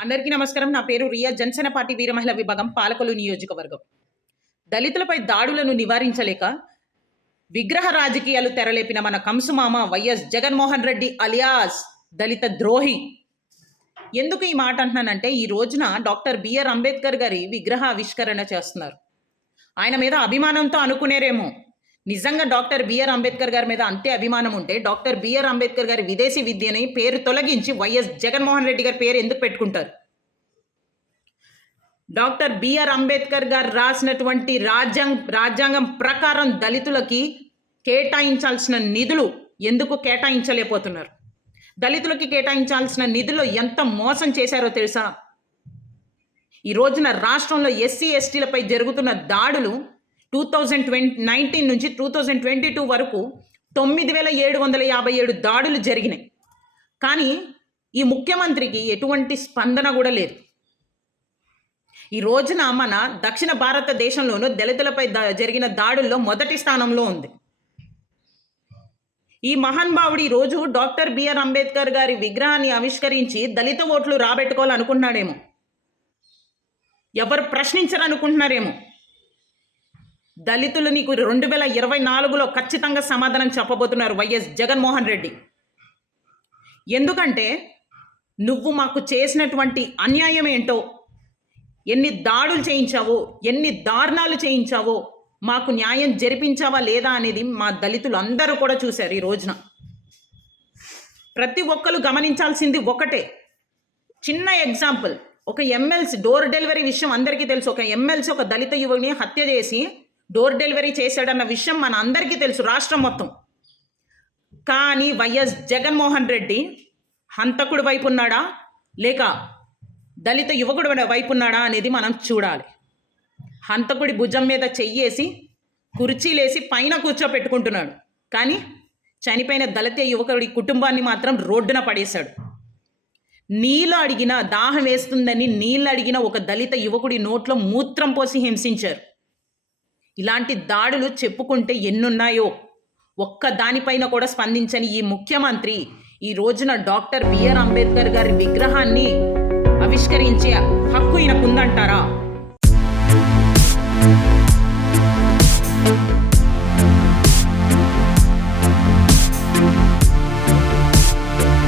అందరికీ నమస్కారం. నా పేరు రియా. జనసేన పార్టీ వీర మహిళా విభాగం పాలకొల్లు నియోజకవర్గం. దళితులపై దాడులను నివారించలేక విగ్రహ రాజకీయాలు తెరలేపిన మన కంసుమామ వైఎస్ జగన్మోహన్ రెడ్డి అలియాస్ దళిత ద్రోహి. ఎందుకు ఈ మాట అంటున్నానంటే, ఈ రోజున డాక్టర్ బిఆర్ అంబేద్కర్ గారి విగ్రహ ఆవిష్కరణ చేస్తున్నారు. ఆయన మీద అభిమానంతో అనుకునేరేమో. నిజంగా డాక్టర్ బిఆర్ అంబేద్కర్ గారి మీద అంతే అభిమానం ఉంటే డాక్టర్ బిఆర్ అంబేద్కర్ గారి విదేశీ విద్యని పేరు తొలగించి వైఎస్ జగన్మోహన్ రెడ్డి గారి పేరు ఎందుకు పెట్టుకుంటారు? డాక్టర్ బిఆర్ అంబేద్కర్ గారు రాసినటువంటి రాజ్యాంగం ప్రకారం దళితులకి కేటాయించాల్సిన నిధులు ఎందుకు కేటాయించలేకపోతున్నారు? దళితులకి కేటాయించాల్సిన నిధులు ఎంత మోసం చేశారో తెలుసా? ఈ రోజున రాష్ట్రంలో ఎస్సీ ఎస్టీలపై జరుగుతున్న దాడులు 2019 నుంచి 2022 వరకు 9,757 దాడులు జరిగినాయి. కానీ ఈ ముఖ్యమంత్రికి ఎటువంటి స్పందన కూడా లేదు. ఈ రోజున మన దక్షిణ భారతదేశంలోనూ దళితులపై జరిగిన దాడుల్లో మొదటి స్థానంలో ఉంది. ఈ మహానుభావుడు ఈరోజు డాక్టర్ బిఆర్ అంబేద్కర్ గారి విగ్రహాన్ని ఆవిష్కరించి దళిత ఓట్లు రాబెట్టుకోవాలనుకుంటున్నాడేమో. ఎవరు ప్రశ్నించరనుకుంటున్నారేమో. దళితులు నీకు 2024లో ఖచ్చితంగా సమాధానం చెప్పబోతున్నారు వైఎస్ జగన్మోహన్ రెడ్డి. ఎందుకంటే నువ్వు మాకు చేసినటువంటి అన్యాయం ఏంటో, ఎన్ని దాడులు చేయించావో, ఎన్ని దారుణాలు చేయించావో, మాకు న్యాయం జరిపించావా లేదా అనేది మా దళితులు అందరూ కూడా చూశారు. ఈ రోజున ప్రతి ఒక్కరు గమనించాల్సింది ఒకటే చిన్న ఎగ్జాంపుల్. ఒక ఎమ్మెల్సీ డోర్ డెలివరీ విషయం అందరికీ తెలుసు. ఒక ఎమ్మెల్సీ ఒక దళిత యువకుని హత్య చేసి డోర్ డెలివరీ చేశాడన్న విషయం మన అందరికీ తెలుసు, రాష్ట్రం మొత్తం. కానీ వైఎస్ జగన్మోహన్ రెడ్డి హంతకుడి వైపు ఉన్నాడా లేక దళిత యువకుడు వైపు ఉన్నాడా అనేది మనం చూడాలి. హంతకుడి భుజం మీద చెయ్యేసి కుర్చీలేసి పైన కూర్చోపెట్టుకుంటున్నాడు. కానీ చనిపోయిన దళిత యువకుడి కుటుంబాన్ని మాత్రం రోడ్డున పడేశాడు. నీళ్ళు అడిగిన, దాహం వేస్తుందని నీళ్ళు అడిగిన ఒక దళిత యువకుడి నోట్లో మూత్రం పోసి హింసించారు. ఇలాంటి దాడులు చెప్పుకుంటే ఎన్నున్నాయో. ఒక్క దానిపైన కూడా స్పందించని ఈ ముఖ్యమంత్రి ఈ రోజున డాక్టర్ బిఆర్ అంబేద్కర్ గారి విగ్రహాన్ని ఆవిష్కరించే హక్కు ఈయనకుందంటారా?